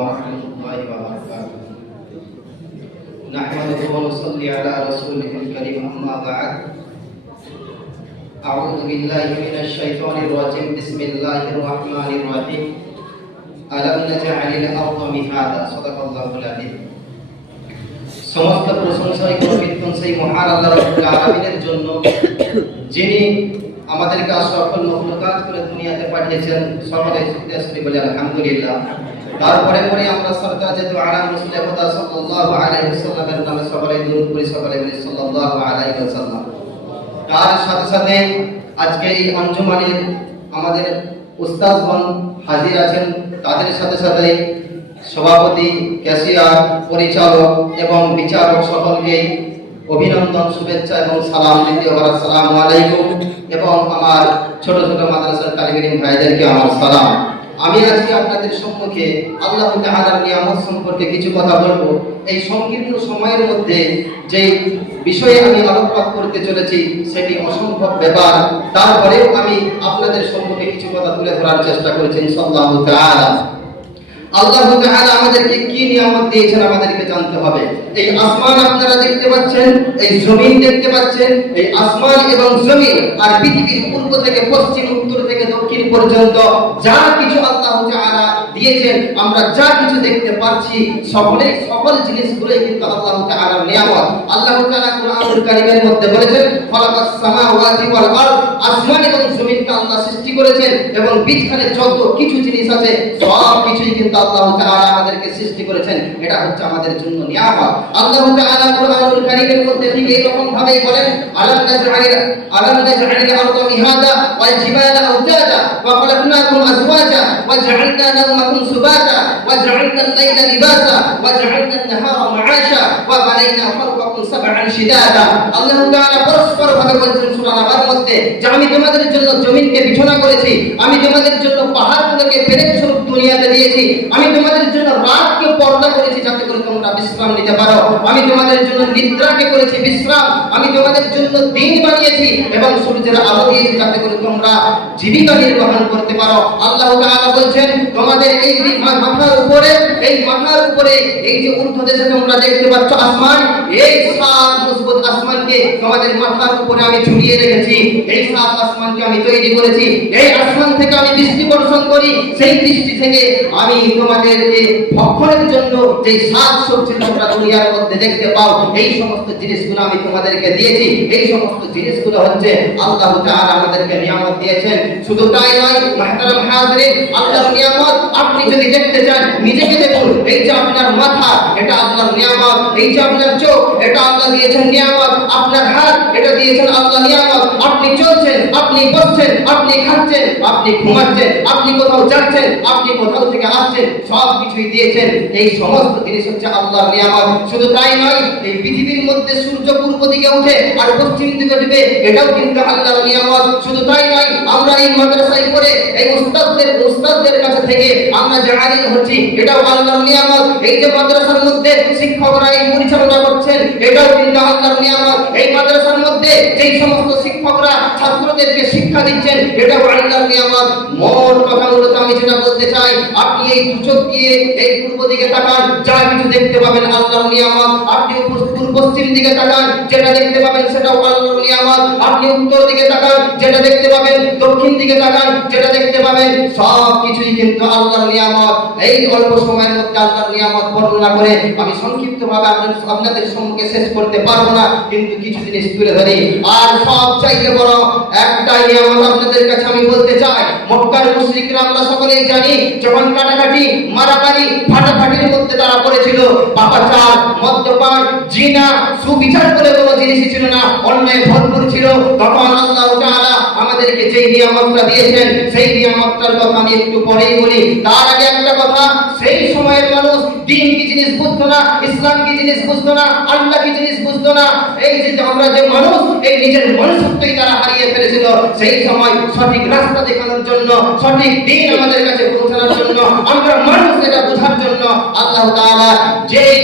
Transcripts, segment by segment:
ورحمة الله وبركاته. نحمده ونصلي على رسوله الكريم أما بعد. أعوذ بالله من الشيطان الرجيم. بسم الله الرحمن الرحيم. ألم نجعل الأرض مهادا. صدق الله العظيم. সমস্ত প্রশংসাই কীর্তন সেই মহান আল্লাহ রাব্বুল আলামিনের জন্য, যিনি আমাদেরকে সকল মখলুকাত করে দুনিয়াতে পাঠিয়েছেন। সকলে শুকরিয়া শুনি বলি আলহামদুলিল্লাহ। তারপরে পরে আমরা সরকার যে আলাম রাসূল খোদা সাল্লাল্লাহু আলাইহি ওয়াসাল্লামের নামে সকলে দরুদ পড়ি, সকলে বলি সাল্লাল্লাহু আলাইহি ওয়াসাল্লাম। তার সাথে সাথে আজকে এই আঞ্জুমানের আমাদের উস্তাদগণ হাজির আছেন, তাদের সাথে সাথে সভাপতি, ক্যাশিয়ার, পরিচালক এবং বিচারক সকলকে অভিনন্দন, শুভেচ্ছা এবং সালাম দিতে হবে। আসসালামু আলাইকুম। এবং আমার ছোট ছোট মাদ্রাসার তালিবে ইলম ভাইদেরকে আমার সালাম। আমি আজকে আপনাদের সম্মুখে আল্লাহ তাআলার নিয়ামত সম্পর্কে কিছু কথা বলবো। এই সংকীর্ণ সময়ের মধ্যে যে বিষয়ে আমি আলোকপাত করতে চলেছি সেটি অসম্ভব ব্যাপার, তারপরেও আমি আপনাদের সম্মুখে কিছু কথা তুলে ধরার চেষ্টা করেছি ইনশাআল্লাহ তাআলা। আল্লাহ তাআলা আমাদেরকে কি নিয়ামত দিয়েছেন আমাদেরকে জানতে হবে। এই আসমান আপনারা দেখতে পাচ্ছেন, এই জমিন দেখতে পাচ্ছেন। এই আসমান এবং জমিন আর পৃথিবীর পূর্ব থেকে পশ্চিম, উত্তর থেকে দক্ষিণ পর্যন্ত যা কিছু আল্লাহ তাআলা দিয়েছেন, আমরা যা কিছু দেখতে পাচ্ছি সকল জিনিসগুলোই কিন্তু আল্লাহ তাআলার নিয়ামত। আল্লাহ তাআলা কুরআনুল কারীমের মধ্যে বলেছেন, খালাকাস সামাওয়াতি ওয়াল আরদ, আসমান এবং জমিনকে আল্লাহ সৃষ্টি করেছেন এবং বিছখানে যত কিছু জিনিস আছে সব কিছুই কিন্তু আল্লাহ তাআলা আমাদেরকে সৃষ্টি করেছেন। এটা হচ্ছে আমাদের জন্য নিয়ামত। আল্লাহ তাআলা কুরআনুল কারীমের মধ্যে ঠিক এরকম ভাবেই বলেন, আলাম নাজআলিল আরদ মিহাদা ওয়াল জিবালা আওতাদা ওয়া খালাকনাকুম আজওয়াজা ওয়া জাআলনা নাওমাকুম সুবাতা ওয়া জাআলনা আল-লাইলা লিবাসা ওয়া জাআলনা আন-নাহারা মাআশা ওয়া বানাইনা ফাওকাকুম সাবআন শিদাদা। আল্লাহ তাআলা পরস্পর ভাবে বলেছেন সূরা নাবার মধ্যে যে আমি তোমাদের জন্য জমিনকে বিছানা করেছি, আমি তোমাদের জন্য পাহাড়গুলোকে পেরেক স্বরূপ দুনিয়াতে দিয়েছি, আমি তোমাদের জন্য রাতকে পর্দা করেছি যাতে করে তোমরা বিশ্রাম নিতে পারো, আমি তোমাদের জন্য নিদ্রাকে করেছি বিশ্রাম, আমি তোমাদের জন্য দিন বানিয়েছি এবং সূর্যের আলো দিয়েছি যাতে করে তোমরা জীবিকা নির্বাহ করতে পারো। আল্লাহ তাআলা বলছেন তোমাদের এই মাথার উপরে এই যে ঊর্ধ্ব দেশে তোমরা দেখতে পাচ্ছ আসমান, এই সাত মজবুত আসমানকে তোমাদের মাথার উপরে আমি ঝুলিয়ে রেখেছি। এই সাত আসমানকে আমি তৈরি করেছি, এই আসমান থেকে আমি বৃষ্টি বর্ষণ করি, সেই বৃষ্টি থেকে আমি তোমাদেরকে ভক্ষণের জন্য যে শাক সবজি তোমরা দুনিয়ার মধ্যে দেখতে পাও, এই সমস্ত জিনিসগুলো আমি তোমাদেরকে দিয়েছি। এই সমস্ত জিনিসগুলো হচ্ছে আল্লাহ তাআলা আমাদেরকে নিয়ামত দিয়েছেন। শুধু তাই নয় মুহতারাম হাজিরিন, আল্লাহর নিয়ামত আপনি যদি দেখতে চান নিজেকে দেখুন। এই যে আপনার মাথা, এটা আল্লাহর নিয়ামত। এই যে আপনার চোখ, এটা আল্লাহ দিয়েছেন নিয়ামত। আপনার হাত, এটা দিয়েছেন আল্লাহ নিয়ামত। আপনি চলছেন, আপনি বসছেন, আপনি খাচ্ছেন, আপনি ঘুমাচ্ছেন, আপনি কোথাও যাচ্ছেন, আপনি কোথাও থেকে আসছেন, সব কিছুই দিয়েছেন। এই সমস্ত জিনিস হচ্ছে আল্লাহর নিয়ামত। শুধু তাই নয়, এই পৃথিবীর মধ্যে সূর্য পূর্ব দিকে উঠে আর পশ্চিম দিকে ডুবে, এটাও কিন্তু আল্লাহর নিয়ামত। শুধু তাই নয়, আমরা এই মাদ্রাসায় পড়ে এই উস্তাদদের কাছে থেকে আমরা যে আলিম হচ্ছি, এটাও আল্লাহর নিয়ামত। এই যে মাদ্রাসার মধ্যে শিক্ষকরা এই পরিচালনা করছেন, এটাও কিন্তু আল্লাহর নিয়ামত। এই মাদ্রাসার মধ্যে যেই সমস্ত শিক্ষকরা ছাত্রদেরকে শিক্ষা দিচ্ছেন, এটাও আল্লাহর নিয়ামত। মোট কথা মূলত আমি যেটা বলতে চাই, আপনি এই চোখ দিয়ে এই পূর্ব দিকে তাকান, যা কিছু দেখতে পাবেন আল্লাহর নিয়ামত। আপনি পশ্চিম দিকে তাকান, যেটা দেখতে পাবেন সেটাও আল্লাহর নিয়ামত। আপনি উত্তর দিকে তাকান, যেটা দেখতে পাবেন, দক্ষিণ দিকে তাকান, যেটা দেখতে পাবেন, সব কিছুই কিন্তু আল্লাহর নিয়ামত। এই অল্প সময়ের মধ্যে আল্লাহর নিয়ামত বর্ণনা করে আমি সংক্ষিপ্তভাবে আপনাদের সম্মুখে শেষ করতে পারবো না, কিন্তু কিছু জিনিস তুলে ধরি। আর সব চাইতে বড় একটাই নিয়ামত আপনাদের কাছে আমি বলতে চাই। মক্কার মুশরিকরা আমরা সকলেই জানি, যখন কাটাকাটি, মারামারি, ফাটাফাটির মধ্যে তারা পড়েছিল, পাপাচার, মদ্যপান, জিনা, সুবিচার বলে কোনো জিনিসই ছিল না, অন্যায় ভরপুর ছিল। তখন আল্লাহ তাআলা আমাদেরকে যেই নিয়ামতটা দিয়েছেন, সেই নিয়ামতটার কথা আমি একটু পরেই বলি। তার আগে একটা কথা, সেই সময়ের মানুষ দ্বীন কি জিনিস বুঝতো না, ইসলাম কি জিনিস বুঝতো না, আল্লাহ কি জিনিস বুঝতো না। এই যে আমরা যে মানুষ, এই নিজের মনুষ্যত্বই তারা হারিয়ে ফেলেছিল। সেই সময় সঠিক রাস্তা দেখানোর জন্য, সঠিক দ্বীন আমাদের কাছে পৌঁছানোর জন্য, আমরা মানুষ এটা বোঝার জন্য আল্লাহ আল্লাহ তাআলা যেই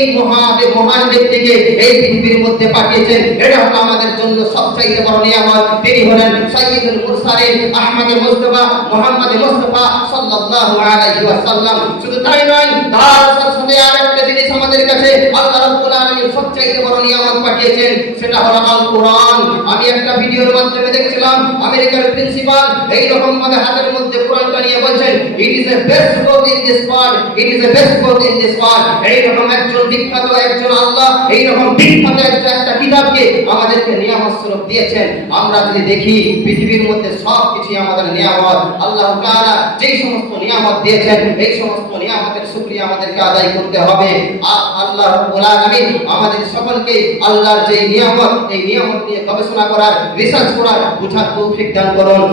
মহান ব্যক্তিকে এই পৃথিবীর মধ্যে পাঠিয়েছেন, এটা হলো আমাদের জন্য সবচেয়ে বড় নিয়ামত। তিনি হলেন সাইয়্যিদুল মুরসালিন আহমদ মুস্তাফা মুহাম্মদ মুস্তাফা সাল্লাল্লাহু আলাইহি ওয়াসাল্লাম। শুধু তাই নয়, তার সাথে আরেকটা জিনিস আমাদের কাছে আল্লাহ রাব্বুল আলামিন সবচেয়ে বড় নিয়ামত পাঠিয়েছেন, সেটা হলো আল কোরআন। আমি একটা ভিডিওর মাধ্যমে দেখছিলাম আমেরিকার প্রিন্সিপাল এই রকম ভাবে হাতের মধ্যে কোরআনটা নিয়ে বলছেন, it is a best book in this world, it is a best book in this world. এই রকম একজন বিখ্যাত একজন আল্লাহ এই রকম বিখ্যাত একটা কিতাবকে আমাদেরকে নিয়ামত স্বরূপ দিয়েছেন। আমরা যদি দেখি পৃথিবীর মধ্যে সবকিছু আমাদের নিয়ামত। আল্লাহ তাআলা যেই সমস্ত নিয়ামত দিয়েছেন, এই সমস্ত নিয়ামতের শুকরিয়া আমাদেরকে আদায় করতে হবে। আল্লাহ রাব্বুল আলামিন আমাদের সকলকে আল্লাহর যে নিয়ামত, এই নিয়ামত নিয়ে গবেষণা করার, রিসার্চ করার, বুঝার তৌফিক দান করুন।